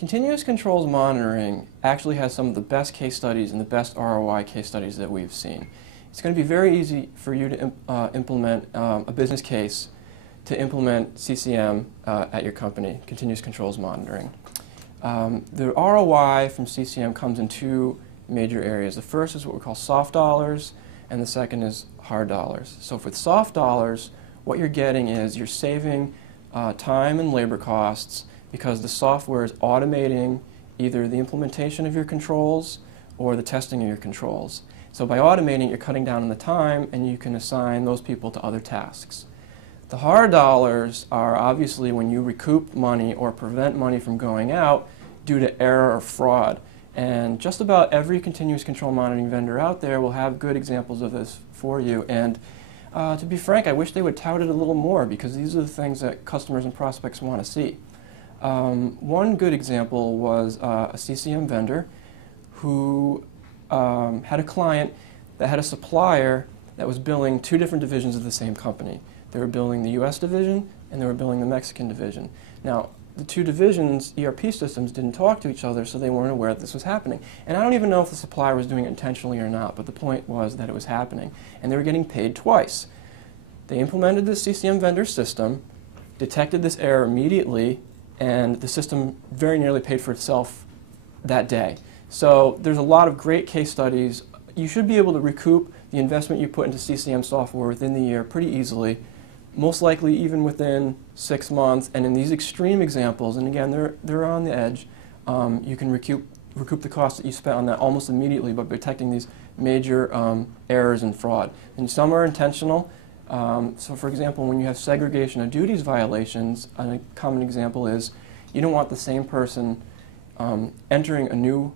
Continuous controls monitoring actually has some of the best case studies and the best ROI case studies that we've seen. It's going to be very easy for you to implement a business case to implement CCM at your company, continuous controls monitoring. The ROI from CCM comes in two major areas. The first is what we call soft dollars, and the second is hard dollars. So with soft dollars, what you're getting is you're saving time and labor costs because the software is automating either the implementation of your controls or the testing of your controls. So by automating, you're cutting down on the time, and you can assign those people to other tasks. The hard dollars are obviously when you recoup money or prevent money from going out due to error or fraud. And just about every continuous control monitoring vendor out there will have good examples of this for you. And to be frank, I wish they would tout it a little more, because these are the things that customers and prospects want to see. One good example was a CCM vendor who had a client that had a supplier that was billing two different divisions of the same company. They were billing the US division and they were billing the Mexican division. Now, the two divisions' ERP systems didn't talk to each other, so they weren't aware that this was happening. And I don't even know if the supplier was doing it intentionally or not, but the point was that it was happening. And they were getting paid twice. They implemented the CCM vendor system, detected this error immediately, and the system very nearly paid for itself that day. So there's a lot of great case studies. You should be able to recoup the investment you put into CCM software within the year pretty easily, most likely even within 6 months. And in these extreme examples, and again, they're on the edge, you can recoup the cost that you spent on that almost immediately by detecting these major errors and fraud. And some are intentional. So for example, when you have segregation of duties violations, a common example is you don't want the same person entering a new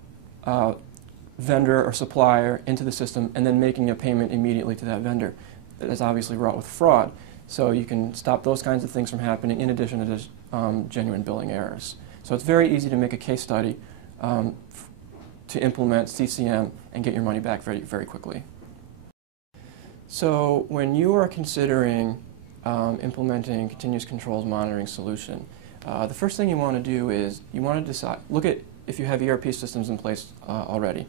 vendor or supplier into the system and then making a payment immediately to that vendor. That is obviously wrought with fraud. So you can stop those kinds of things from happening in addition to just genuine billing errors. So it's very easy to make a case study to implement CCM and get your money back very, very quickly. So when you are considering implementing a continuous controls monitoring solution, the first thing you want to do is you want to decide, look at if you have ERP systems in place already,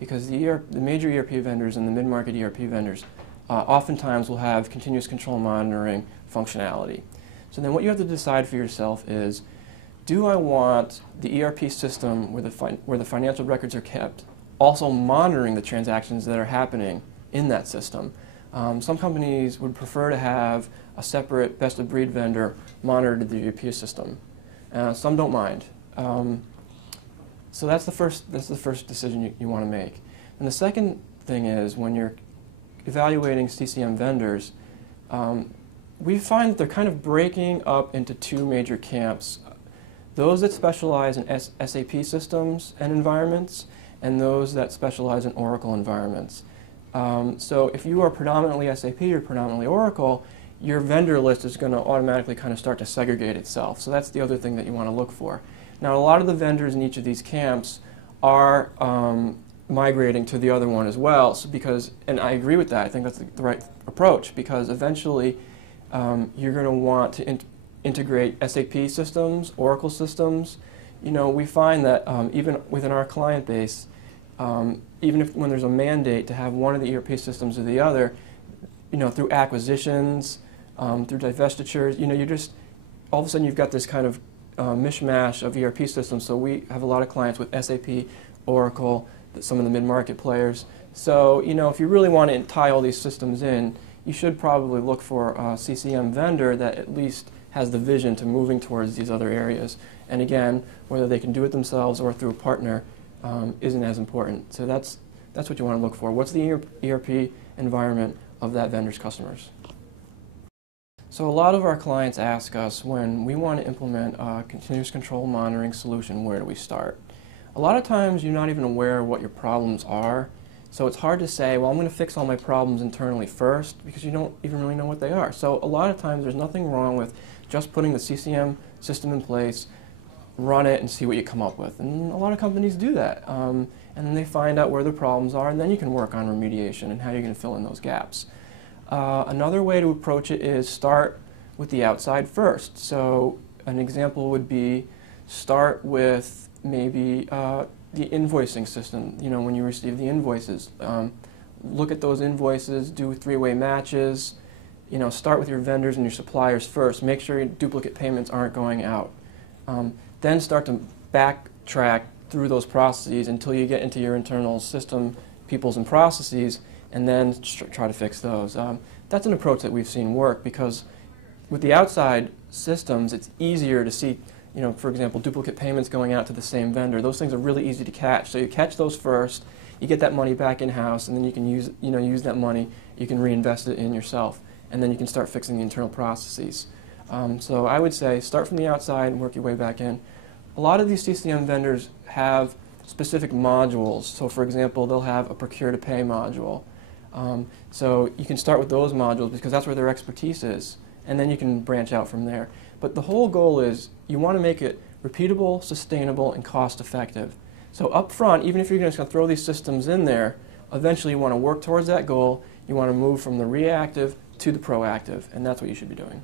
because the major ERP vendors and the mid-market ERP vendors oftentimes will have continuous control monitoring functionality. So then what you have to decide for yourself is, do I want the ERP system where the financial records are kept also monitoring the transactions that are happening in that system? Some companies would prefer to have a separate best-of-breed vendor monitor the ERP system. Some don't mind. So that's the first decision you want to make. And the second thing is, when you're evaluating CCM vendors, we find that they're kind of breaking up into two major camps. Those that specialize in SAP systems and environments, and those that specialize in Oracle environments. So if you are predominantly SAP or predominantly Oracle, your vendor list is going to automatically kind of start to segregate itself. So that's the other thing that you want to look for. Now, a lot of the vendors in each of these camps are migrating to the other one as well, so and I agree with that. I think that's the right approach, because eventually you're going to want to integrate SAP systems, Oracle systems. You know, we find that even within our client base, even when there's a mandate to have one of the ERP systems or the other, you know, through acquisitions, through divestitures, you know, you're just, all of a sudden you've got this kind of mishmash of ERP systems. So we have a lot of clients with SAP, Oracle, some of the mid-market players. So, you know, if you really want to tie all these systems in, you should probably look for a CCM vendor that at least has the vision to moving towards these other areas. And again, whether they can do it themselves or through a partner isn't as important. So that's what you want to look for. What's the ERP environment of that vendor's customers? So a lot of our clients ask us, when we want to implement a continuous control monitoring solution, where do we start? A lot of times you're not even aware of what your problems are, so it's hard to say, well, I'm going to fix all my problems internally first, because you don't even really know what they are. So a lot of times there's nothing wrong with just putting the CCM system in place, run it, and see what you come up with. And a lot of companies do that. And then they find out where the problems are, and then you can work on remediation and how you're going to fill in those gaps. Another way to approach it is start with the outside first. So an example would be start with maybe the invoicing system. You know, when you receive the invoices, look at those invoices, do three-way matches. You know, start with your vendors and your suppliers first. Make sure your duplicate payments aren't going out. Then start to backtrack through those processes until you get into your internal system, peoples and processes, and then try to fix those. That's an approach that we've seen work because with the outside systems, it's easier to see, you know, for example, duplicate payments going out to the same vendor. Those things are really easy to catch. So you catch those first, you get that money back in-house, and then you can use that money, you can reinvest it in yourself, and then you can start fixing the internal processes. So I would say start from the outside and work your way back in. A lot of these CCM vendors have specific modules. So for example, they'll have a procure-to-pay module. So you can start with those modules because that's where their expertise is, and then you can branch out from there. But the whole goal is you want to make it repeatable, sustainable, and cost-effective. So up front, even if you're just going to throw these systems in there, eventually you want to work towards that goal. You want to move from the reactive to the proactive, and that's what you should be doing.